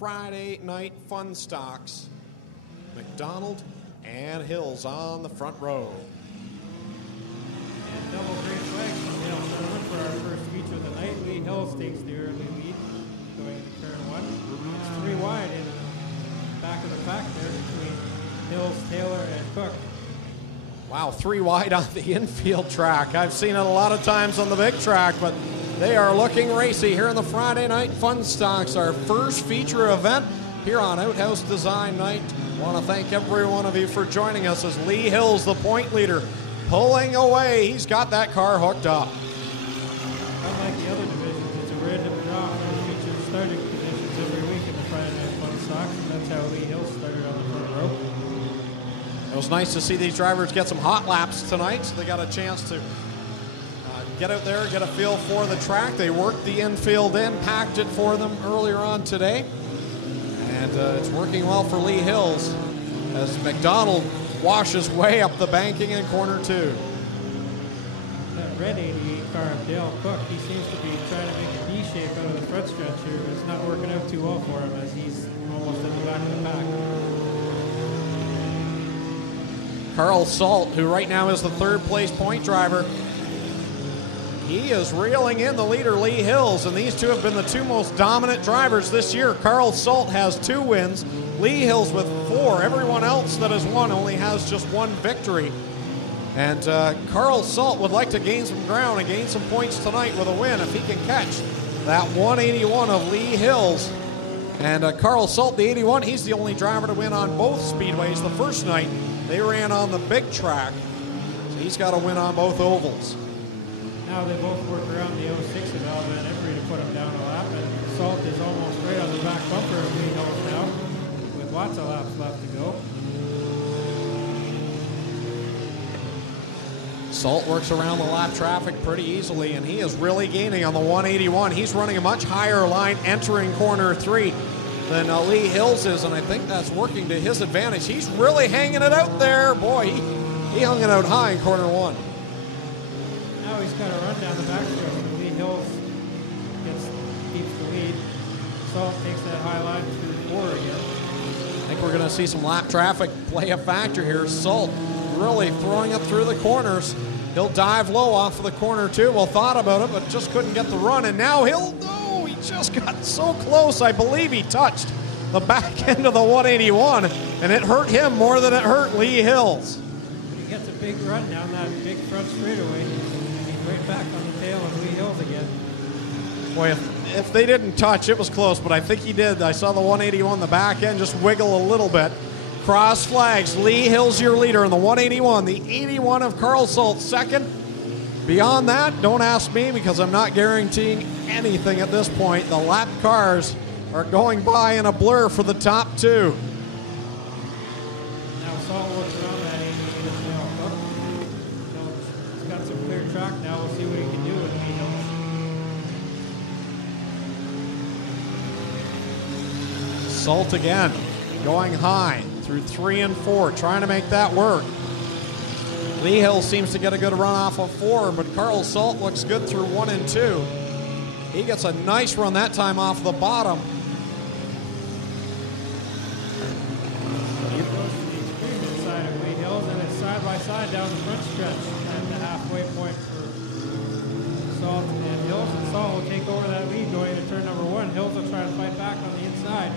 Friday night Funstocks. McDonald and Hills on the front row. And double green flags from Dale Sherman for our first feature of the night. Lee Hills takes the early lead going into turn one. It's 3 wide in the back of the pack there between Hills, Taylor, and Cook. Wow, 3 wide on the infield track. I've seen it a lot of times on the big track, but they are looking racy here in the Friday night Funstocks, our first feature event here on Outhouse Design Night. I want to thank every one of you for joining us as Lee Hills, the point leader, pulling away. He's got that car hooked up. Unlike the other divisions, it's a random draw for feature starting positions every week in the Friday night Funstocks, and that's how Lee Hills started on the front row. It was nice to see these drivers get some hot laps tonight, so they got a chance to get out there, get a feel for the track. They worked the infield in, packed it for them earlier on today. And it's working well for Lee Hills as McDonald washes way up the banking in corner 2. That red 88 car of Dale Cook, he seems to be trying to make a D shape out of the front stretch here. It's not working out too well for him as he's almost at the back of the pack. Carl Salt, who right now is the 3rd place point driver, he is reeling in the leader, Lee Hills, and these two have been the 2 most dominant drivers this year. Carl Salt has 2 wins, Lee Hills with 4. Everyone else that has won only has just 1 victory. And Carl Salt would like to gain some ground and gain some points tonight with a win if he can catch that 181 of Lee Hills. And Carl Salt, the 81, he's the only driver to win on both speedways. The first night, they ran on the big track, so he's got to win on both ovals. Now they both work around the 06 of Alva and Embry to put him down a lap, and Salt is almost right on the back bumper of Lee Hills now, with lots of laps left to go. Salt works around the lap traffic pretty easily, and he is really gaining on the 181. He's running a much higher line entering corner 3 than Lee Hills is, and I think that's working to his advantage. He's really hanging it out there. Boy, he hung it out high in corner 1. Now he's got to run down the backstretch, and Lee Hills keeps the lead. Salt takes that high line through 4 again. I think we're going to see some lap traffic play a factor here. Salt really throwing it through the corners. He'll dive low off of the corner 2. Well, thought about it, but just couldn't get the run, and now he just got so close. I believe he touched the back end of the 181, and it hurt him more than it hurt Lee Hills. He gets a big run down that big front straightaway. Right back on the tail of Lee Hills again. Boy, if they didn't touch, it was close, but I think he did. I saw the 181, the back end, just wiggle a little bit. Cross flags. Lee Hills your leader in the 181. The 81 of Carl Salt second. Beyond that, don't ask me because I'm not guaranteeing anything at this point. The lap cars are going by in a blur for the top 2. Now Salt looks around that 88 as well. He's got some clear track now. We'll see what he can do with Lee Hills. Salt again, going high through 3 and 4, trying to make that work. Lee Hills seems to get a good run off of 4, but Carl Salt looks good through 1 and 2. He gets a nice run that time off the bottom. He goes to the extreme side of Lee Hills, and it's side by side down the front stretch at the halfway point for Salt and Hills, and Salt will take over that lead going into turn number 1. Hills will try to fight back on the inside,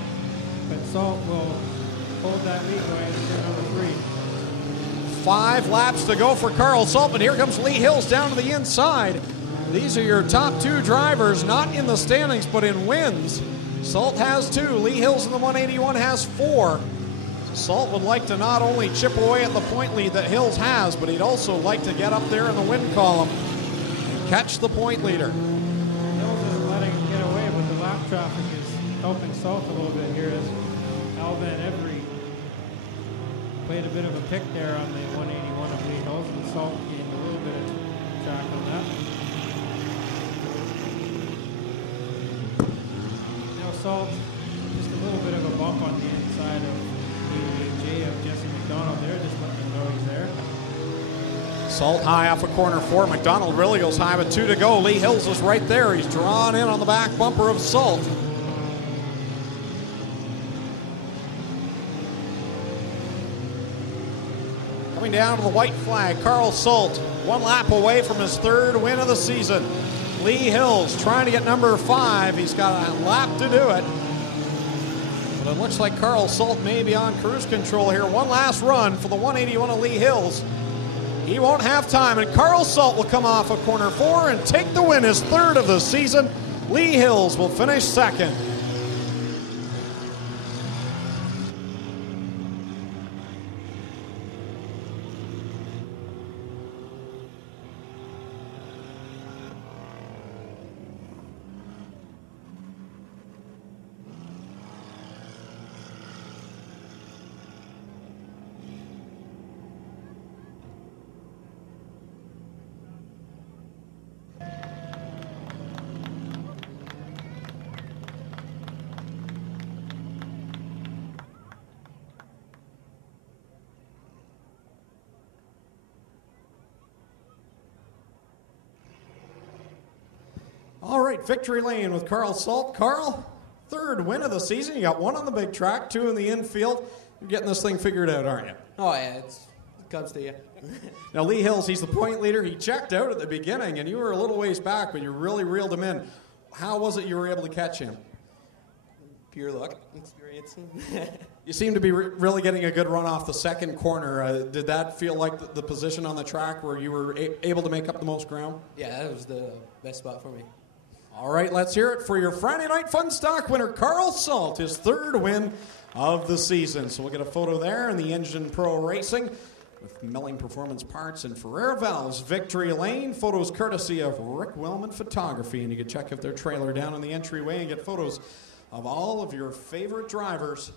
but Salt will hold that lead going into turn number 3. 5 laps to go for Carl Salt, but here comes Lee Hills down to the inside. These are your top 2 drivers, not in the standings, but in wins. Salt has 2. Lee Hills in the 181 has 4. Salt would like to not only chip away at the point lead that Hills has, but he'd also like to get up there in the win column and catch the point leader. Hills is letting him get away, but the lap traffic is helping Salt a little bit here as Alva and Every played a bit of a pick there on the 181 of Lee Hills, and Salt gained a little bit of track on that. Now Salt, just a little bit of a bump on the inside of the J of Jesse McDonald there, just letting him know he's there. Salt high off of corner 4. McDonald really goes high with 2 to go. Lee Hills is right there. He's drawn in on the back bumper of Salt. Coming down to the white flag, Carl Salt, 1 lap away from his 3rd win of the season. Lee Hills trying to get number 5. He's got a lap to do it. But it looks like Carl Salt may be on cruise control here. One last run for the 181 of Lee Hills. He won't have time, and Carl Salt will come off of corner 4 and take the win, his 3rd of the season. Lee Hills will finish 2nd. All right, victory lane with Carl Salt. Carl, 3rd win of the season. You got 1 on the big track, 2 in the infield. You're getting this thing figured out, aren't you? Oh, yeah, it comes to you. Now, Lee Hills, he's the point leader. He checked out at the beginning, and you were a little ways back, but you really reeled him in. How was it you were able to catch him? Pure luck, experience. You seem to be really getting a good run off the 2nd corner. Did that feel like the position on the track where you were able to make up the most ground? Yeah, that was the best spot for me. All right, let's hear it for your Friday night Funstock winner, Carl Salt, his 3rd win of the season. So we'll get a photo there in the Engine Pro Racing with Milling Performance Parts and Ferrer Valves Victory Lane. Photos courtesy of Rick Wellman Photography, and you can check out their trailer down in the entryway and get photos of all of your favorite drivers